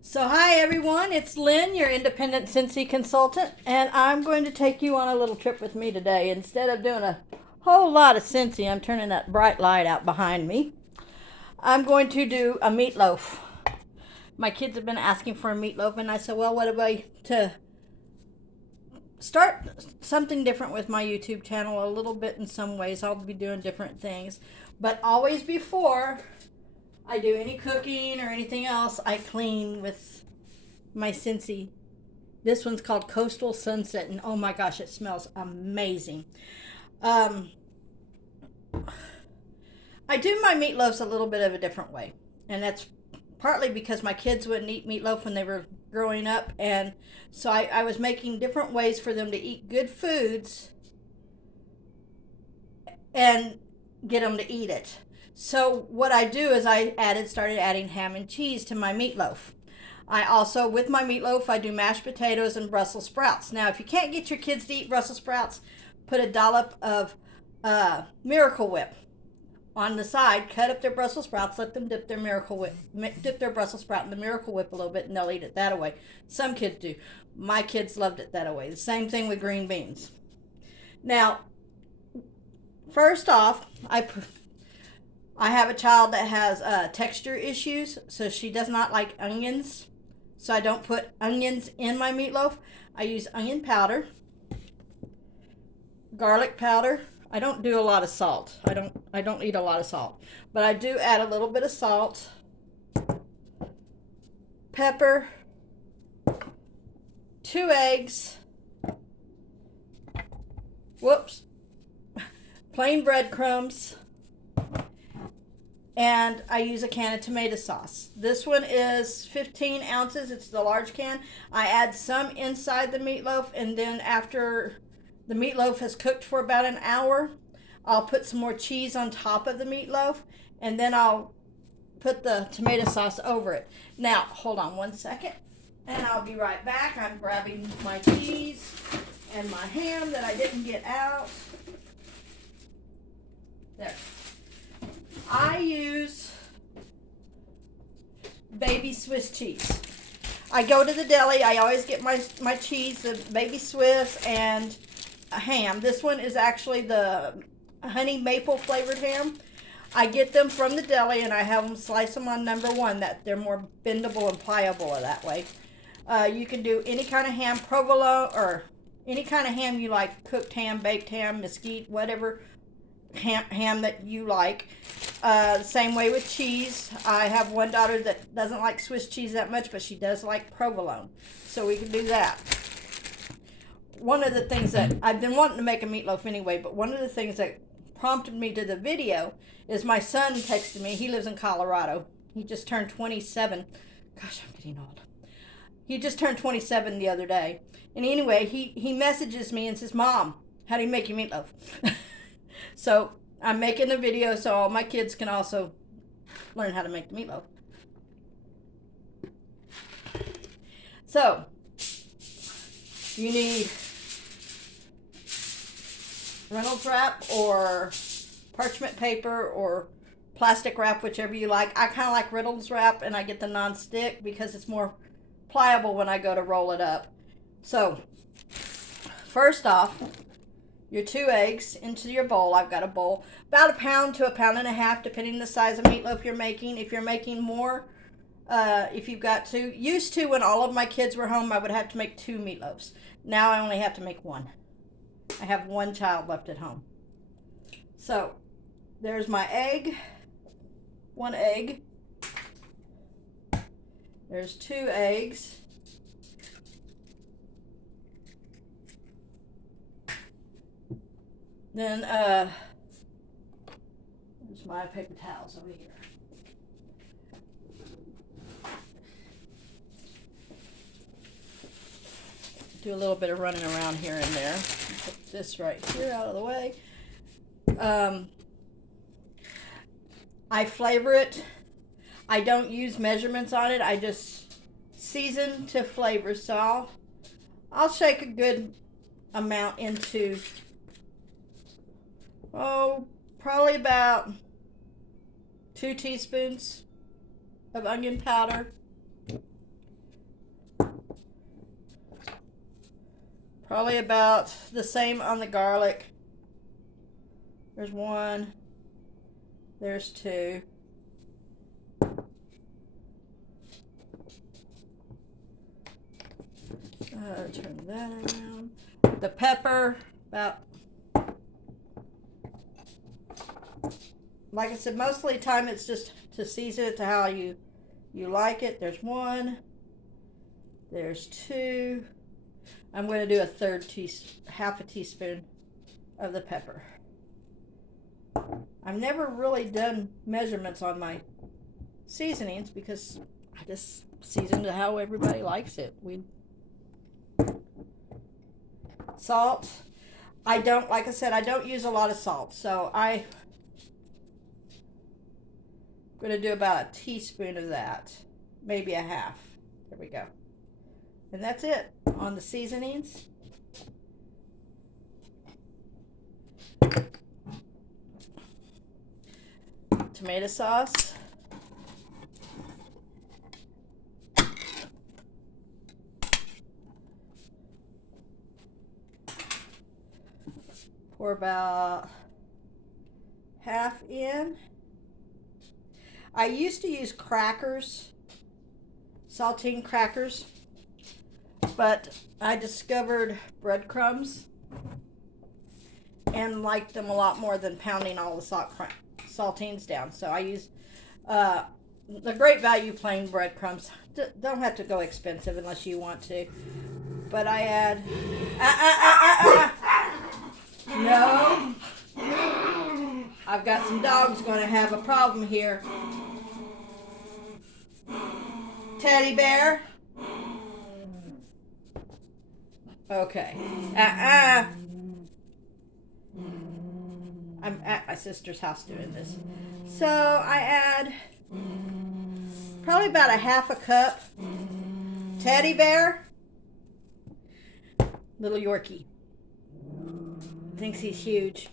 So, hi everyone, it's Lynn, your independent Scentsy consultant, and I'm going to take you on a little trip with me today. Instead of doing a whole lot of Scentsy, I'm turning that bright light out behind me. I'm going to do a meatloaf. My kids have been asking for a meatloaf, and I said, well, what about to start something different with my YouTube channel a little bit in some ways. I'll be doing different things, but always before I do any cooking or anything else, I clean with my Scentsy. This one's called Coastal Sunset, and oh my gosh, it smells amazing. Um, I do my meatloaves a little bit of a different way, and that's partly because my kids wouldn't eat meatloaf when they were growing up, and so I was making different ways for them to eat good foods and get them to eat it. So what I do is started adding ham and cheese to my meatloaf. I also, with my meatloaf, I do mashed potatoes and Brussels sprouts. Now, if you can't get your kids to eat Brussels sprouts, put a dollop of Miracle Whip on the side. Cut up their Brussels sprouts. Let them dip their Brussels sprout in the Miracle Whip a little bit, and they'll eat it that way. Some kids do. My kids loved it that way. The same thing with green beans. Now, first off, I have a child that has texture issues, so she does not like onions. So I don't put onions in my meatloaf. I use onion powder, garlic powder. I don't do a lot of salt. I don't eat a lot of salt, but I do add a little bit of salt, pepper, 2 eggs. Whoops. Plain breadcrumbs. And I use a can of tomato sauce. This one is 15 ounces. It's the large can. I add some inside the meatloaf, and then after the meatloaf has cooked for about an hour, I'll put some more cheese on top of the meatloaf, and then I'll put the tomato sauce over it. Now, hold on one second, and I'll be right back. I'm grabbing my cheese and my ham that I didn't get out. There. I use baby Swiss cheese. I go to the deli. I always get my cheese, the baby Swiss, and a ham. This one is actually the honey maple flavored ham. I get them from the deli, and I have them slice them on number 1. That they're more bendable and pliable that way. You can do any kind of ham, provolone, or any kind of ham you like. Cooked ham, baked ham, mesquite, whatever ham that you like. Same way with cheese. I have one daughter that doesn't like Swiss cheese that much, but she does like provolone, so we can do that. One of the things that I've been wanting to make a meatloaf anyway, but one of the things that prompted me to the video is my son texted me. He lives in Colorado. He just turned 27. Gosh, I'm getting old. He just turned 27 the other day, and anyway, he messages me and says, "Mom, how do you make your meatloaf?" So I'm making a video so all my kids can also learn how to make the meatloaf. So you need Reynolds wrap or parchment paper or plastic wrap, whichever you like. I kind of like Reynolds wrap, and I get the non-stick because it's more pliable when I go to roll it up. So first off, your 2 eggs into your bowl. I've got a bowl about 1 pound to 1.5 pounds, depending on the size of meatloaf you're making. If you're making more, if you've got to. Used to, when all of my kids were home, I would have to make 2 meatloafs. Now I only have to make 1. I have 1 child left at home. So there's my egg. 1 egg. There's 2 eggs. Then, there's my paper towels over here. Do a little bit of running around here and there. Put this right here out of the way. I flavor it. I don't use measurements on it. I just season to flavor. So I'll shake a good amount into, probably about 2 teaspoons of onion powder, Probably about the same on the garlic. There's one. There's two. Turn that around. The pepper, about, like I said, most of the time it's just to season it to how you like it. There's one. There's two. I'm going to do a half a teaspoon of the pepper. I've never really done measurements on my seasonings because I just season to how everybody likes it. Salt. Like I said, I don't use a lot of salt. So I'm going to do about a teaspoon of that. Maybe a half. There we go. And that's it on the seasonings. Tomato sauce. Pour about half in. I used to use crackers, saltine crackers, but I discovered breadcrumbs and liked them a lot more than pounding all the saltines down. So I use the Great Value plain breadcrumbs. Don't have to go expensive unless you want to. But I add... No. I've got some dogs going to have a problem here. Teddy bear. Okay. I'm at my sister's house doing this. So I add probably about a half a cup. Teddy bear. Little Yorkie. Thinks he's huge.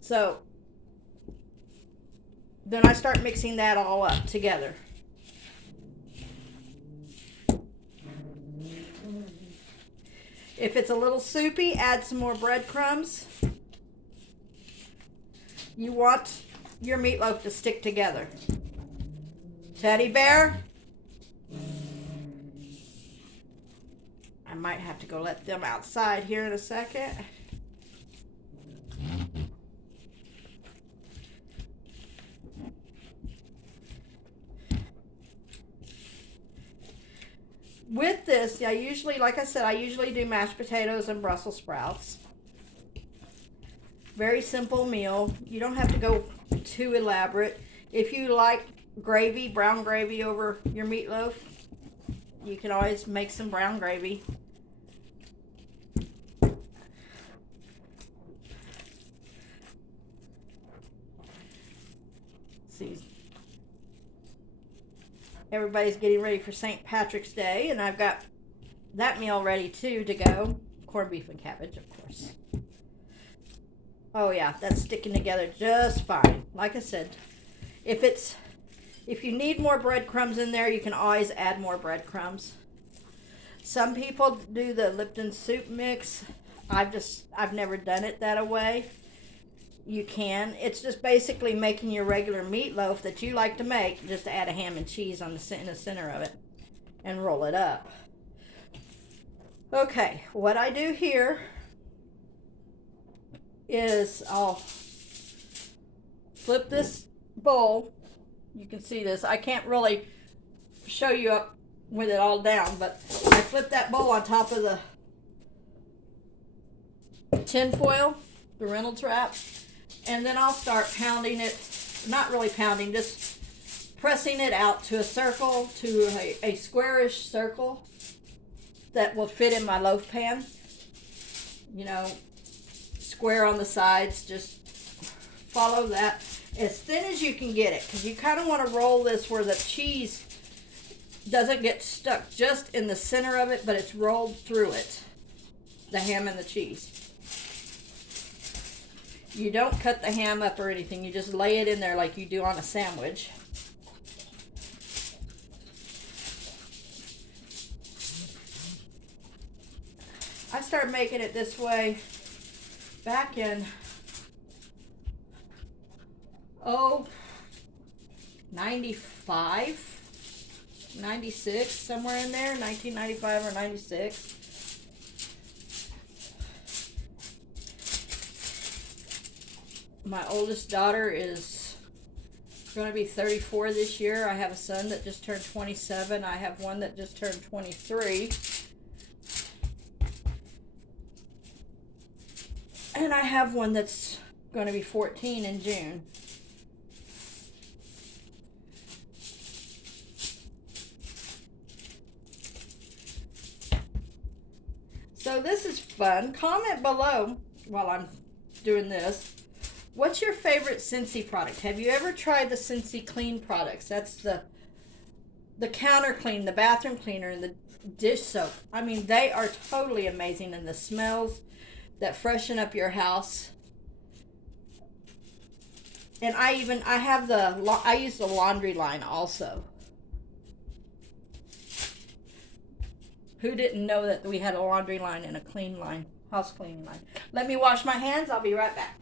So then I start mixing that all up together. If it's a little soupy, add some more breadcrumbs. You want your meatloaf to stick together. Teddy bear. I might have to go let them outside here in a second. With this, I usually, like I said, I usually do mashed potatoes and Brussels sprouts. Very simple meal. You don't have to go too elaborate. If you like gravy, brown gravy over your meatloaf, you can always make some brown gravy. See, everybody's getting ready for St. Patrick's Day, and I've got that meal ready too to go. Corned beef and cabbage, of course. Oh yeah, that's sticking together just fine. Like I said, if you need more breadcrumbs in there, you can always add more breadcrumbs. Some people do the Lipton soup mix. I've never done it that way. You can. It's just basically making your regular meatloaf that you like to make. Just add a ham and cheese in the center of it and roll it up. Okay, what I do here is I'll flip this bowl. You can see this. I can't really show you up with it all down, but I flip that bowl on top of the tin foil, the Reynolds wrap, and then I'll start pounding it. Not really pounding, just pressing it out to a circle, to a squarish circle that will fit in my loaf pan. You know, square on the sides. Just follow that as thin as you can get it, because you kind of want to roll this where the cheese doesn't get stuck just in the center of it, but it's rolled through it, the ham and the cheese. You don't cut the ham up or anything. You just lay it in there like you do on a sandwich. I started making it this way back in 95, 96, somewhere in there, 1995 or 96. My oldest daughter is going to be 34 this year. I have a son that just turned 27. I have one that just turned 23. And I have one that's going to be 14 in June. So this is fun. Comment below while I'm doing this. What's your favorite Scentsy product? Have you ever tried the Scentsy Clean products? That's the counter clean, the bathroom cleaner, and the dish soap. I mean, they are totally amazing, and the smells that freshen up your house. And I use the laundry line also. Who didn't know that we had a laundry line and a clean line, house cleaning line? Let me wash my hands. I'll be right back.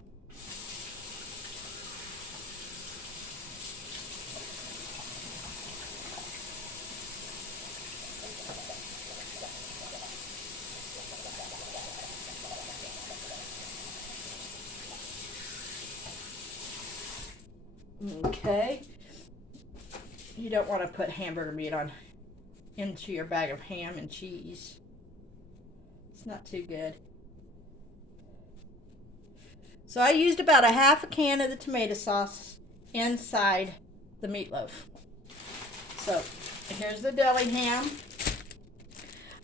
Okay. You don't want to put hamburger meat into your bag of ham and cheese. It's not too good. So I used about a half a can of the tomato sauce inside the meatloaf. So here's the deli ham.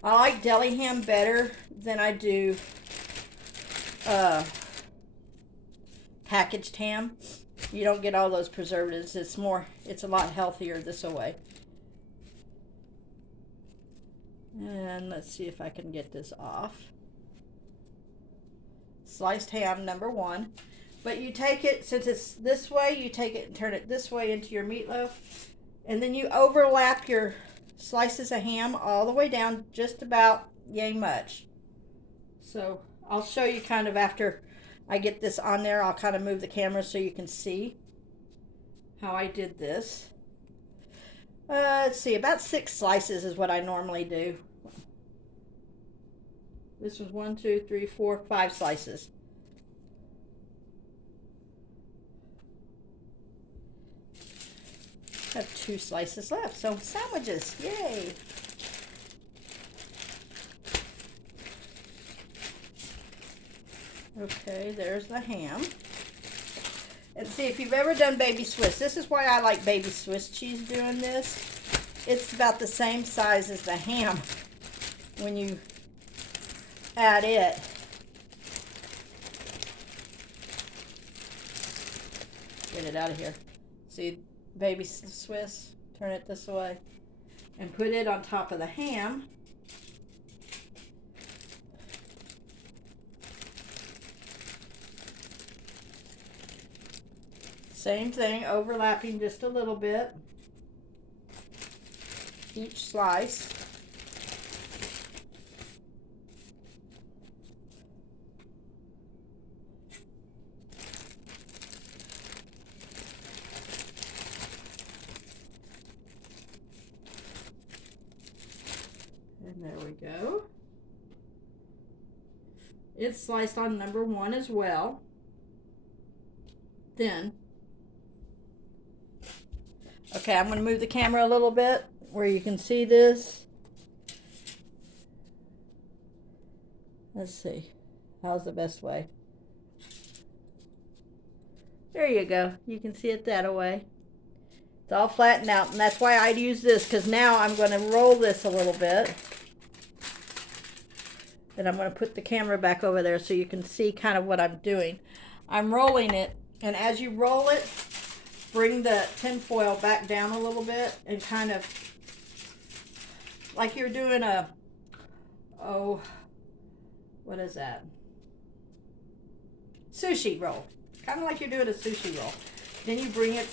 I like deli ham better than I do packaged ham. You don't get all those preservatives. It's a lot healthier this way. And let's see if I can get this off. Sliced ham, number 1. But you take it, since it's this way, you take it and turn it this way into your meatloaf. And then you overlap your slices of ham all the way down, just about yay much. So I'll show you kind of after I get this on there. I'll kind of move the camera so you can see how I did this. Let's see, about 6 slices is what I normally do. This was 1, 2, 3, 4, 5 slices. I have 2 slices left, so sandwiches, yay! Okay, there's the ham. And see, if you've ever done baby Swiss, this is why I like baby Swiss cheese doing this. It's about the same size as the ham when you add it. Get it out of here. See, baby Swiss, turn it this way and put it on top of the ham. Same thing, overlapping just a little bit each slice. And there we go. It's sliced on number 1 as well. Then, okay, I'm going to move the camera a little bit where you can see this. Let's see. How's the best way? There you go. You can see it that way. It's all flattened out, and that's why I'd use this, because now I'm going to roll this a little bit. And I'm going to put the camera back over there so you can see kind of what I'm doing. I'm rolling it, and as you roll it, bring the tin foil back down a little bit and kind of like you're doing a, what is that? Sushi roll. Kind of like you're doing a sushi roll. Then you bring it,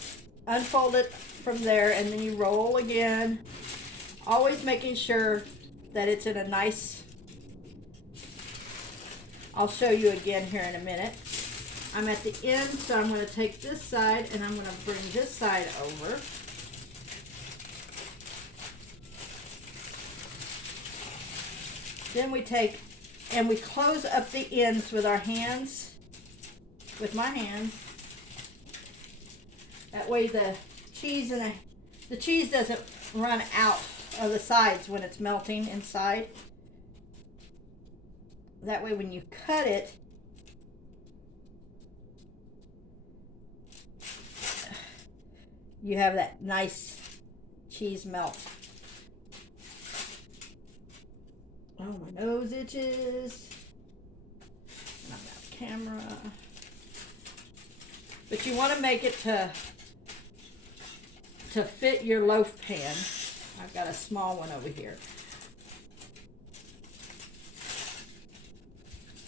unfold it from there, and then you roll again. Always making sure that it's in a nice I'll show you again here in a minute. I'm at the end, so I'm going to take this side and I'm going to bring this side over. Then we take and we close up the ends with our hands, with my hands. That way the cheese doesn't run out of the sides when it's melting inside. That way when you cut it, you have that nice cheese melt. Oh, my nose itches. And I'm out of camera. But you want to make it to fit your loaf pan. I've got a small one over here.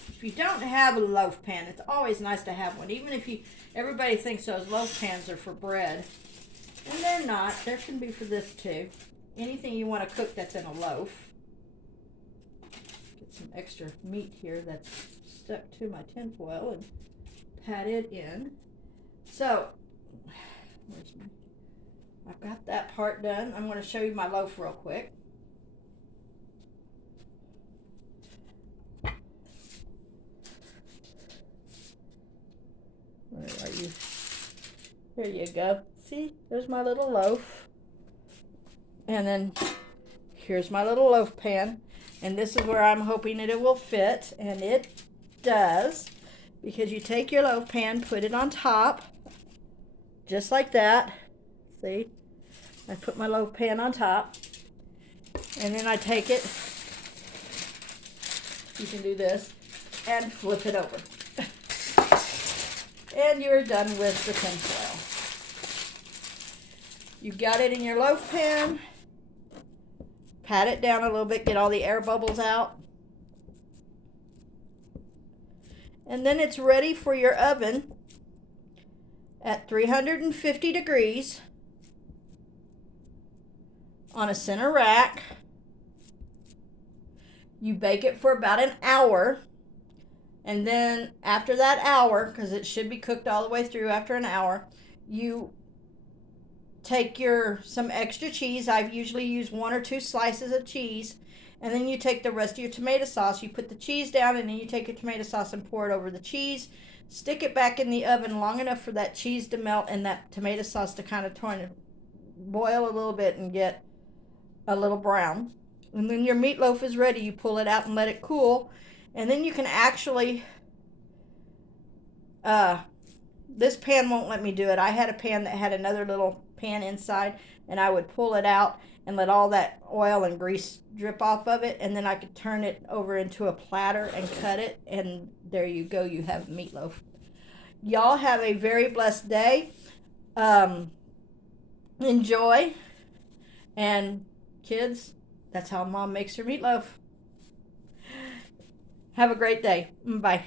If you don't have a loaf pan, it's always nice to have one. Even if everybody thinks those loaf pans are for bread. And they're not. There can be for this too. Anything you want to cook that's in a loaf. Get some extra meat here that's stuck to my tin foil and pat it in. So, I've got that part done. I'm going to show you my loaf real quick. Where are you? Here you go. See, there's my little loaf. And then here's my little loaf pan. And this is where I'm hoping that it will fit. And it does. Because you take your loaf pan, put it on top. Just like that. See? I put my loaf pan on top. And then I take it. You can do this. And flip it over. And you're done with the tin foil. You got it in your loaf pan. Pat it down a little bit, get all the air bubbles out. And then it's ready for your oven at 350 degrees on a center rack. You bake it for about an hour. And then after that hour, because it should be cooked all the way through after an hour, you take some extra cheese. I've usually used 1 or 2 slices of cheese. And then you take the rest of your tomato sauce. You put the cheese down and then you take your tomato sauce and pour it over the cheese. Stick it back in the oven long enough for that cheese to melt and that tomato sauce to kind of boil a little bit and get a little brown. And then your meatloaf is ready. You pull it out and let it cool. And then you can actually, this pan won't let me do it. I had a pan that had another little pan inside, and I would pull it out and let all that oil and grease drip off of it, and then I could turn it over into a platter and cut it, and there you go. You have meatloaf. Y'all have a very blessed day. Enjoy. And kids, that's how Mom makes her meatloaf. Have a great day. Bye.